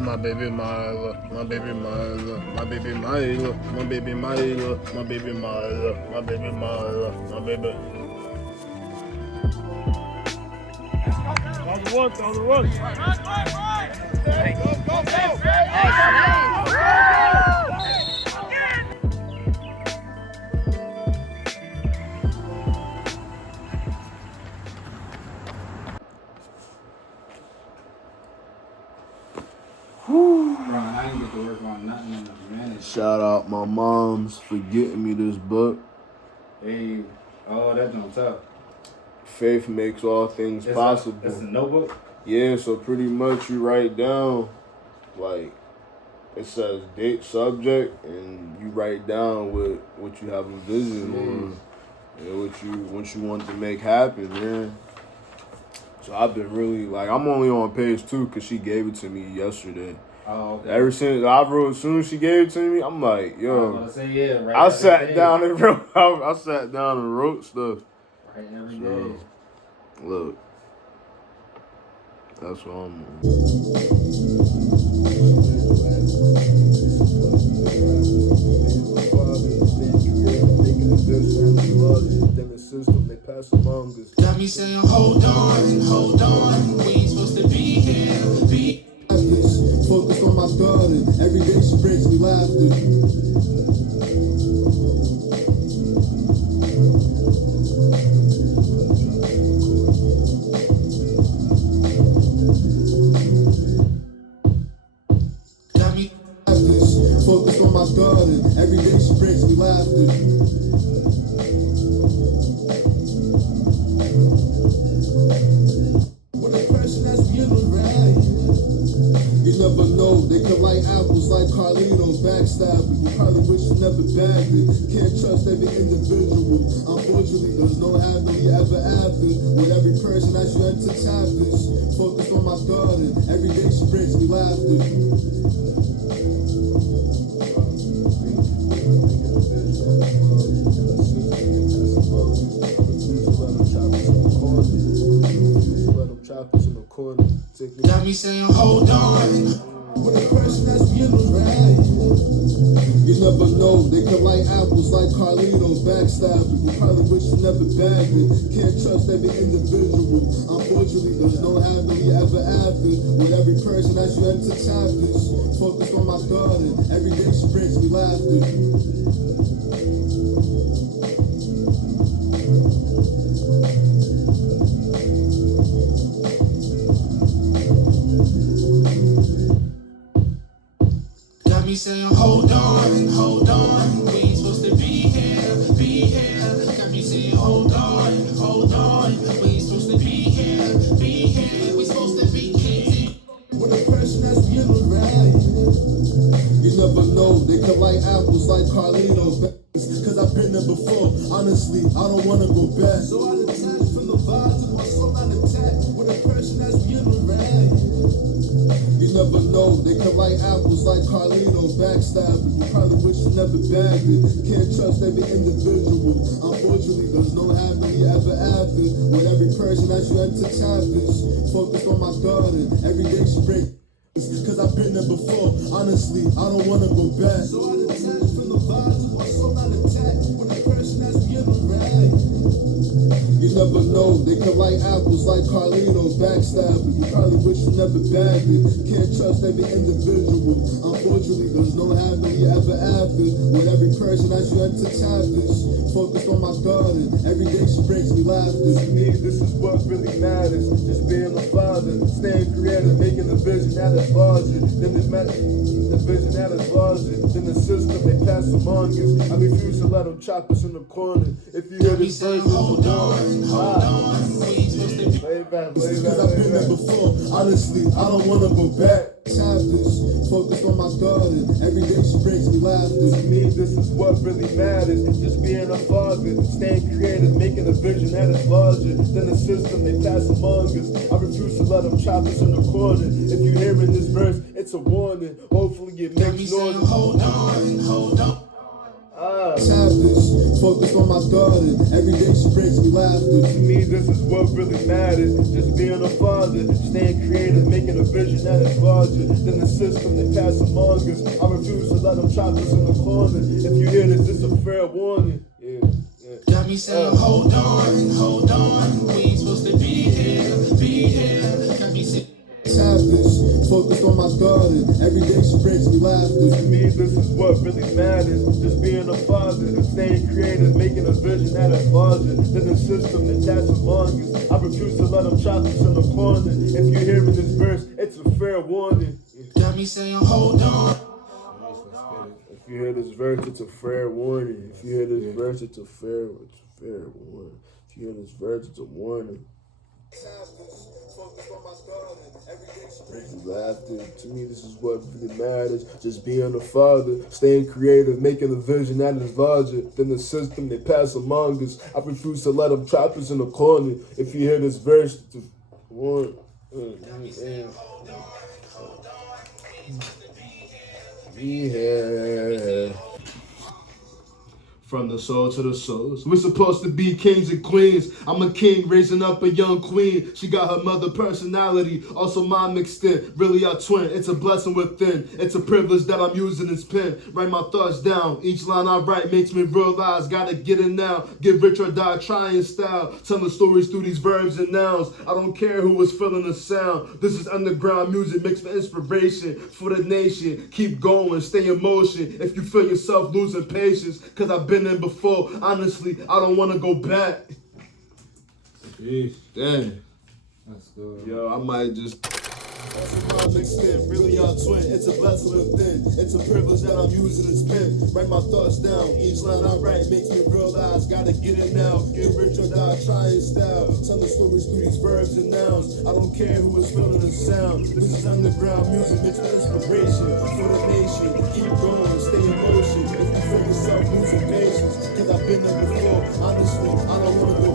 My baby Mila, my baby Mila, my baby Mila, my baby Mila, my baby Mila, my baby Mila, my baby. On the one, on the one. Hey, go, go, go! I ain't get to work on nothing in a minute. Shout out my moms for getting me this book. Hey, oh, that's on top. Faith makes all things possible. That's a notebook? Yeah, so pretty much you write down, like, it says date, subject, and you write down what you have a vision on and what you want to make happen, man. So I've been really, like, I'm only on page 2 because she gave it to me yesterday. Oh, okay. Ever since I wrote, as soon as she gave it to me, I'm like, yo. I was gonna say, yeah, right. I sat down and wrote stuff. Right every day. Look, that's what I'm on. Got me saying, hold on, we ain't supposed to be here. Focused on my daughter, every day she brings me laughter. Got me focused on my daughter, every day she brings me laughter. Never know, they could like apples like Carlino, backstabbing. You probably wish you never bagged it. Can't trust every individual. Unfortunately, there's no happily ever after. With every person as you enter chapters. Focused on my daughter, every day she brings me laughter. Got me saying, hold on. With a person that's in the rag. You never know, they could like apples like Carlino, backstabbing. You probably wish you never bagged it. Can't trust every individual. Unfortunately, there's no happily ever after. With every person as you enter chapters. Focused on my daughter, every day she brings me laughter. Me saying, hold on, we ain't supposed to be here. Got me saying, hold on, we ain't supposed to be here. We supposed to be here. With a person that's in the rag. You never know, they could like apples like Carlino, cause I've been there before. Honestly, I don't wanna go back. So I detach from the vibes of my soul, not attacked. With a person that's in the rag. You never know, they could like apples like Carlino, backstabbing. You probably wish you never bagged it. Can't trust every individual. Unfortunately, there's no happily ever after. With every person as you enter chapters. Focused on my daughter, every day she brings. Cause I've been there before. Honestly, I don't wanna go back. So I detach from the vibes of my soul, not attacked. With a person that's in the rag. You never know, they could like apples like Carlino, backstabbing. You probably wish you never bagged it. Can't trust every individual. Unfortunately, there's no happily ever after. With every person as you enter chapters. Focused on my daughter, every day she brings me laughter. To me, this is what really matters. Just being a father, staying creative, making a vision that is larger than the vision that is larger than the system they pass among us. I refuse to let them chop us in the corner. If you hear this verse, hold on, we ain't supposed to be. Lay back, Cause I've been there before. Honestly, I don't wanna go back. Chapters, focused on my daughter, every day she brings me laughter. To me, this is what really matters. Just being a father, staying creative, making a vision that is larger than the system they pass among us. I refuse to let them chop us in the corner. If you hearing this verse, it's a warning. Hopefully it makes noise. Hold on. Chapters, focused on my daughter, every day she brings me laughter. To me, this is what really matters. Just being a father, staying creative, making a a vision that is larger than the system they pass among us. I refuse to let them chop us in the corner. If you hear this, it's a fair warning. Yeah. Got me saying, hold on, we ain't supposed to be here. Got me saying, Chapters, focused on my daughter. Every day she brings me laughter. To me, this is what really matters. Just being a father, staying creative, making a vision that is larger than the system that that's among us. I refuse to let them chop us in the corner. If you're hearing this verse, it's a fair warning. got me saying, hold on. If you hear this verse, it's a fair warning. If you hear this verse, it's a fair warning. If you hear this verse, it's a warning. Laughter. To me, this is what really matters. Just being a father, staying creative, making a vision that is larger than the system they pass among us. I refuse to let them trap us in the corner. If you hear this verse, it's a warning. Yeah. From the soul to the souls. We're supposed to be kings and queens. I'm a king raising up a young queen. She got her mother personality, also mine mixed in. Really our twin, it's a blessing within. It's a privilege that I'm using this pen. Write my thoughts down. Each line I write makes me realize. Gotta get it now. Get rich or die trying style. Telling stories through these verbs and nouns. I don't care who was feeling the sound. This is underground music mixed for inspiration. For the nation. Keep going, stay in motion. If you feel yourself losing patience, cause I've been in before. Honestly, I don't want to go back. Jeez. Damn. That's good. Yo, I might just. Really our twin, it's a blessing within. It's a privilege that I'm using this pen. Write my thoughts down. Each line I write makes me realize. Gotta get it now. Get rich or die trying style. Telling stories through these verbs and nouns. I don't care who is feeling the sound. This is underground music mixed with inspiration. For the nation, keep going, stay in motion. If you feel yourself losing patience, cause I've been there before. Honestly, I don't wanna go